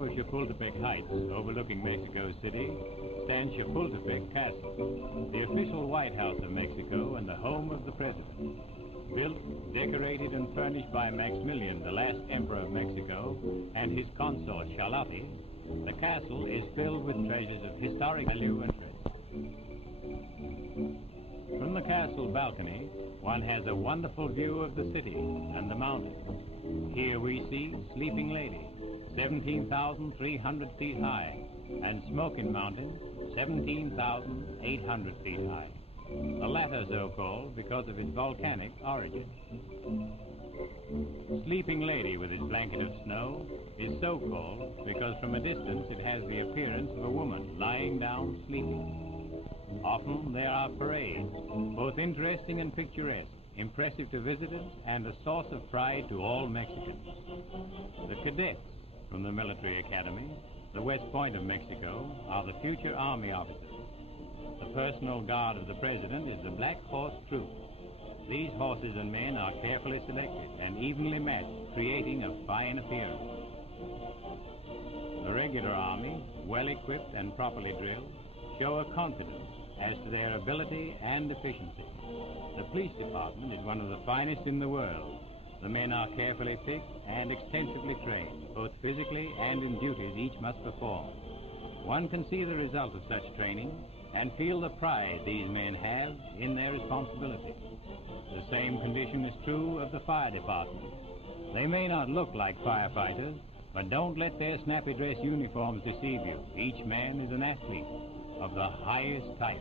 top of Chapultepec Heights, overlooking Mexico City, stands Chapultepec Castle, the official White House of Mexico and the home of the president. Built, decorated, and furnished by Maximilian, the last emperor of Mexico, and his consort Charlotte, the castle is filled with treasures of historic value and interest. From the castle balcony, one has a wonderful view of the city and the mountains. Here we see Sleeping Lady, 17,300 feet high, and Smoking Mountain, 17,800 feet high. The latter so called because of its volcanic origin. Sleeping Lady, with its blanket of snow, is so called because from a distance it has the appearance of a woman lying down sleeping. Often there are parades, both interesting and picturesque, impressive to visitors and a source of pride to all Mexicans. The cadets from the military academy, the West Point of Mexico, are the future army officers. The personal guard of the president is the Black Horse Troop. These horses and men are carefully selected and evenly matched, creating a fine appearance. The regular army, well equipped and properly drilled, show a confidence as to their ability and efficiency. The police department is one of the finest in the world. The men are carefully picked and extensively trained, both physically and in duties each must perform. One can see the result of such training and feel the pride these men have in their responsibility. The same condition is true of the fire department. They may not look like firefighters, but don't let their snappy dress uniforms deceive you. Each man is an athlete of the highest type.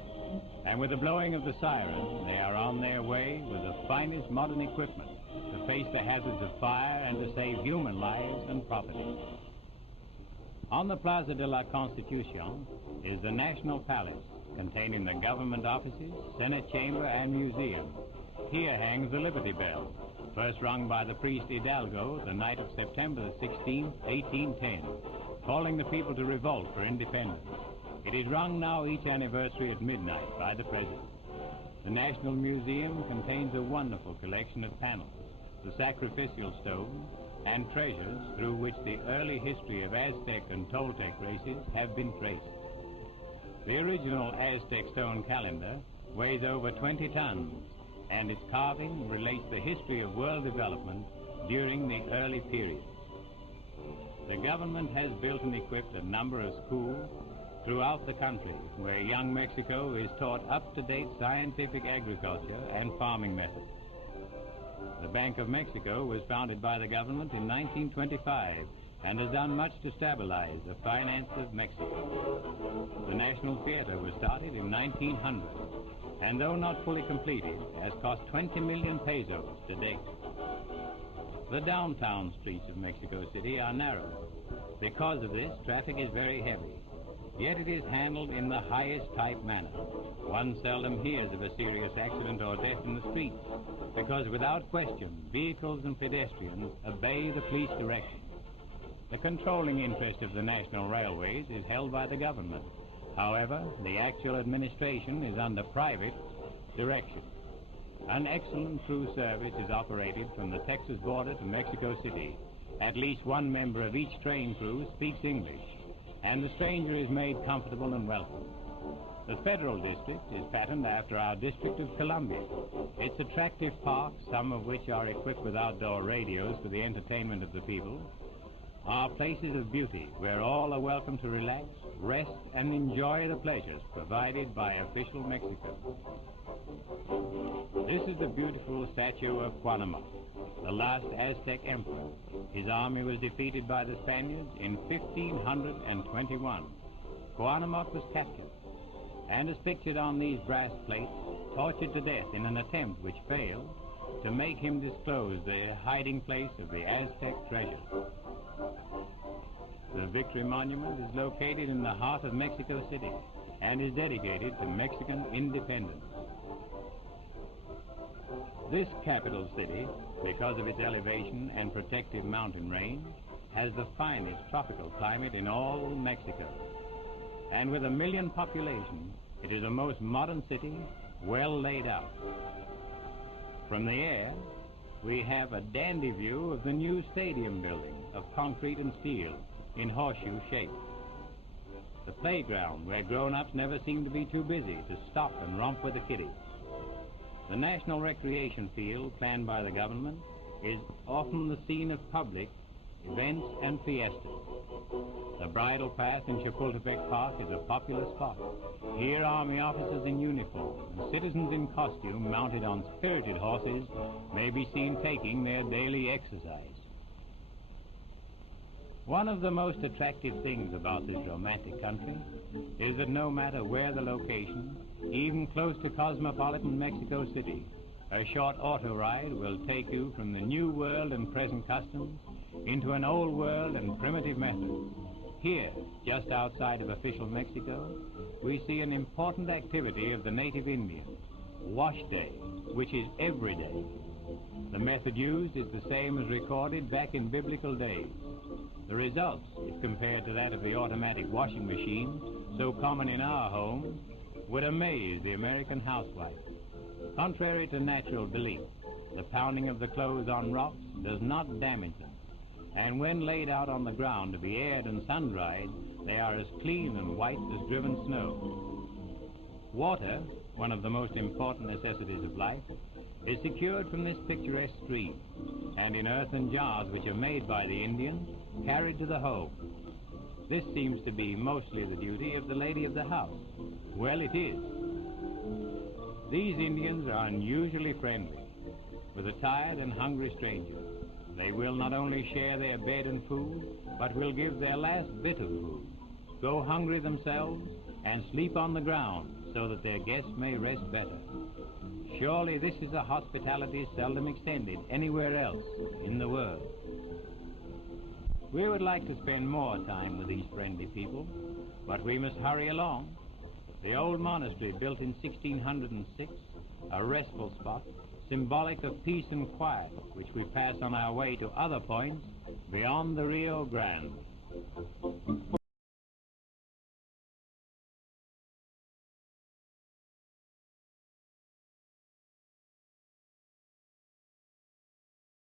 And with the blowing of the siren, they are on their way with the finest modern equipment to face the hazards of fire and to save human lives and property. On the Plaza de la Constitucion is the National Palace, containing the government offices, Senate chamber, and museum. Here hangs the Liberty Bell, first rung by the priest Hidalgo the night of September 16, 1810, calling the people to revolt for independence. It is rung now each anniversary at midnight by the president. The National Museum contains a wonderful collection of panels, the sacrificial stone, and treasures through which the early history of Aztec and Toltec races have been traced. The original Aztec stone calendar weighs over 20 tons, and its carving relates the history of world development during the early period. The government has built and equipped a number of schools throughout the country where young Mexico is taught up-to-date scientific agriculture and farming methods. The Bank of Mexico was founded by the government in 1925 and has done much to stabilize the finance of Mexico. The National Theater was started in 1900, and though not fully completed, has cost 20 million pesos to date. The downtown streets of Mexico City are narrow. Because of this, traffic is very heavy, yet it is handled in the highest type manner. One seldom hears of a serious accident or death in the streets, because without question, vehicles and pedestrians obey the police direction. The controlling interest of the national railways is held by the government. However, the actual administration is under private direction. An excellent through service is operated from the Texas border to Mexico City. At least one member of each train crew speaks English, and the stranger is made comfortable and welcome. The Federal District is patterned after our District of Columbia. Its attractive parks, some of which are equipped with outdoor radios for the entertainment of the people, are places of beauty where all are welcome to relax, rest, and enjoy the pleasures provided by official Mexico. This is the beautiful statue of Cuauhtémoc, the last Aztec emperor. His army was defeated by the Spaniards in 1521. Cuauhtémoc was captured, and as pictured on these brass plates, tortured to death in an attempt which failed to make him disclose the hiding place of the Aztec treasure. The Victory Monument is located in the heart of Mexico City and is dedicated to Mexican independence. This capital city, because of its elevation and protective mountain range, has the finest tropical climate in all Mexico. And with 1 million population, it is a most modern city, well laid out. From the air, we have a dandy view of the new stadium building of concrete and steel, in horseshoe shape. The playground where grown-ups never seem to be too busy to stop and romp with the kiddies. The National Recreation Field, planned by the government, is often the scene of public events and fiestas. The bridle path in Chapultepec Park is a popular spot. Here army officers in uniform and citizens in costume mounted on spirited horses may be seen taking their daily exercise. One of the most attractive things about this romantic country is that no matter where the location, even close to cosmopolitan Mexico City, a short auto ride will take you from the new world and present customs into an old world and primitive methods. Here, just outside of official Mexico, we see an important activity of the native Indians, wash day, which is every day. The method used is the same as recorded back in biblical days. The results, if compared to that of the automatic washing machine, so common in our homes, would amaze the American housewife. Contrary to natural belief, the pounding of the clothes on rocks does not damage them, and when laid out on the ground to be aired and sun-dried, they are as clean and white as driven snow. Water, one of the most important necessities of life, is secured from this picturesque stream, and in earthen jars which are made by the Indians, carried to the home. This seems to be mostly the duty of the lady of the house. Well, it is. These Indians are unusually friendly. With a tired and hungry stranger, they will not only share their bed and food, but will give their last bit of food, go hungry themselves, and sleep on the ground so that their guests may rest better. Surely this is a hospitality seldom extended anywhere else in the world. We would like to spend more time with these friendly people, but we must hurry along. The old monastery, built in 1606, a restful spot, symbolic of peace and quiet, which we pass on our way to other points beyond the Rio Grande.